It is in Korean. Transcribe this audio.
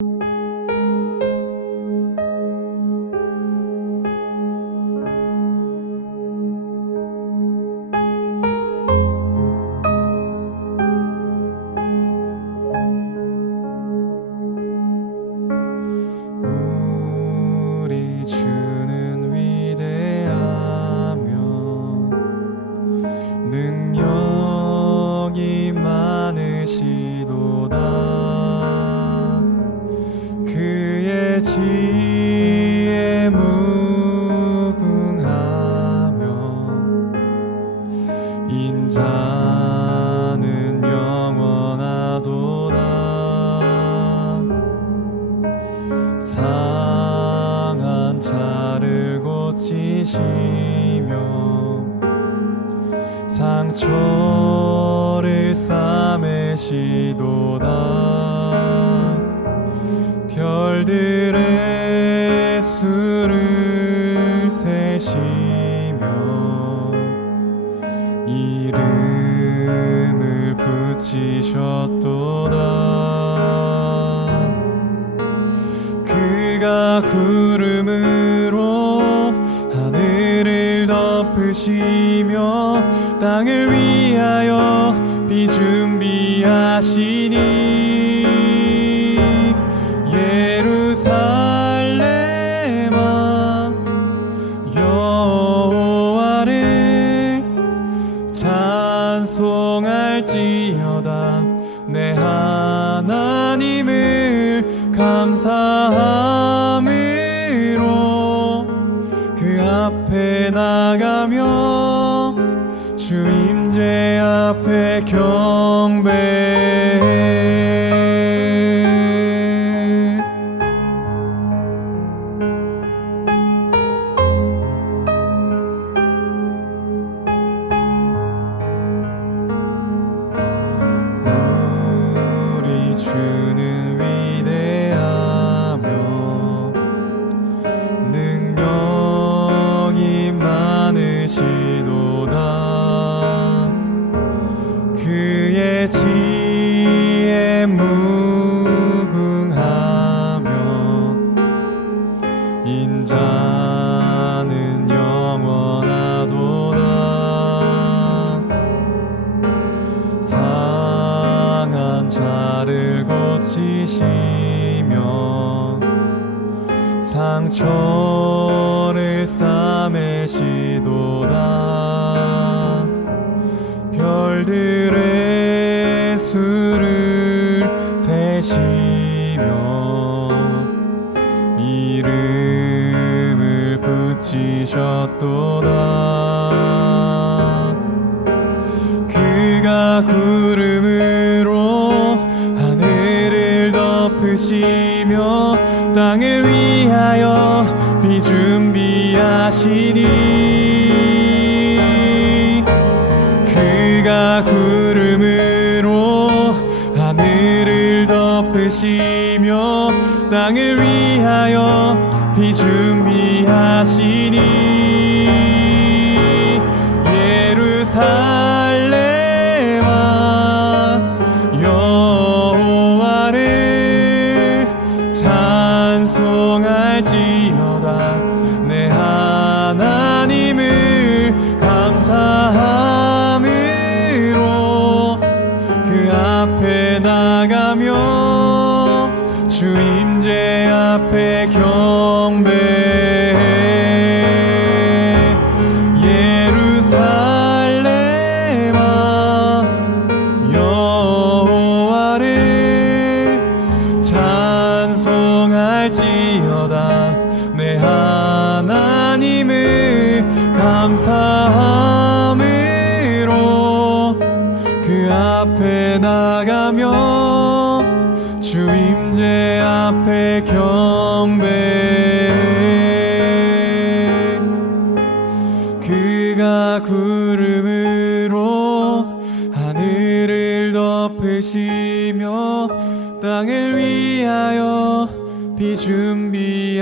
우 인자는 영원하도다. 상처를 싸매시도다. 별들의 수를 세시며 이름을 붙이셨도다. 그가 구름으로 하늘을 덮으시며 땅을 위하여 비 준비하시니 감사함으로 그 앞에 나가며 주임제 앞에 경배해 우리 주는 위 자를 고치시며 상처를 싸매시도다. 별들의 수를 세시며 이름을 붙이셨도다. 그가 구 위하여 비 준비하시니 그가 구름으로 하늘을 덮으시며 땅을 위하여 비 준비하시니 예루살렘아 여호와를 찬송할지어다. 내 하나님을 감사함으로 그 앞에 나가며 주임제 앞에 경 할지어다 내 하나님을 감사함으로 그 앞에 나가며 주임제 앞에 경배해 그가 구름으로 하늘을 덮으시며 땅을 위하여 비 준비하셨네